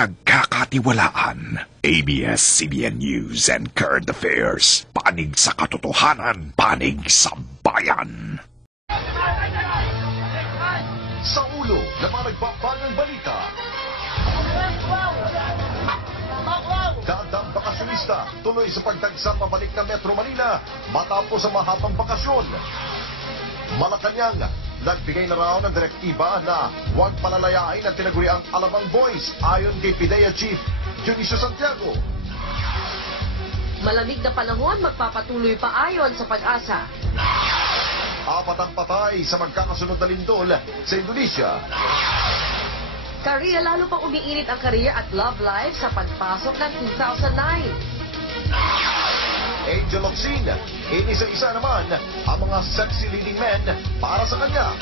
Nagkakatiwalaan. ABS-CBN News and Current Affairs. Panig sa katotohanan, panig sa bayan. Sa ulo ng mga nagbabagang balita. Dadang bakasyonista tuloy sa pagdagsa pabalik ng Metro Manila matapos ang mahabang bakasyon. Malacanang, nagbigay na raw ng direktiba na huwag palalayain ang tinaguriang Alabang Boys ayon kay PIDEA Chief Dionisio Santiago. Malamig na panahon magpapatuloy pa ayon sa Pag-asa. 4 ang patay sa magkakasunod na lindol sa Indonesia. Korea lalo pang umiinit ang career at love life sa pagpasok ng 2009. Angel of Sin, inisa-isa naman ang mga sexy leading men para sa kanya.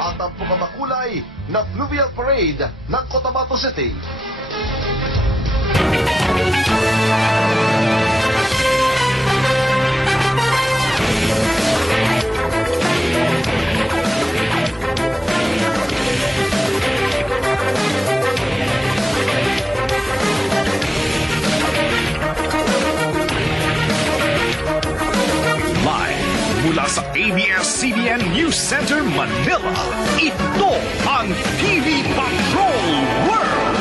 At ang pumamakulay na Fluvial Parade ng Cotabato City. Mula sa ABS-CBN News Center, Manila, ito ang TV Patrol World!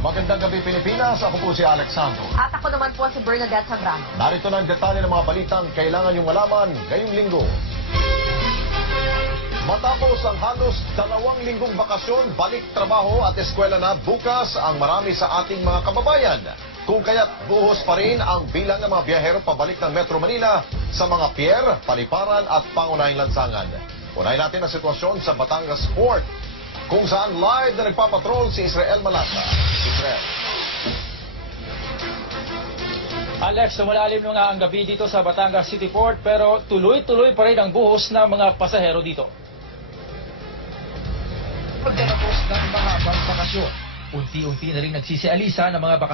Magandang gabi, Pilipinas. Ako po si Alex Santos. At ako naman po si Bernadette Zambrano. Narito na ang detalye ng mga balitang kailangan yung malaman ngayong linggo. Matapos ang halos 2 linggong bakasyon, balik trabaho at eskwela na bukas ang marami sa ating mga kababayan. Kung kaya't buhos pa rin ang bilang ng mga biyahero pabalik ng Metro Manila sa mga pier, paliparan at pangunahing lansangan. Unahin natin ang sitwasyon sa Batangas Port, kung saan live na nagpapatrol si Israel Malata. Israel. Alex, malalim na nga ang gabi dito sa Batangas City Port pero tuloy-tuloy pa rin ang buhos ng mga pasahero dito. Pagkatapos ng mahabang bakasyon, unti-unti na rin nagsisialisa ng mga bakasyon.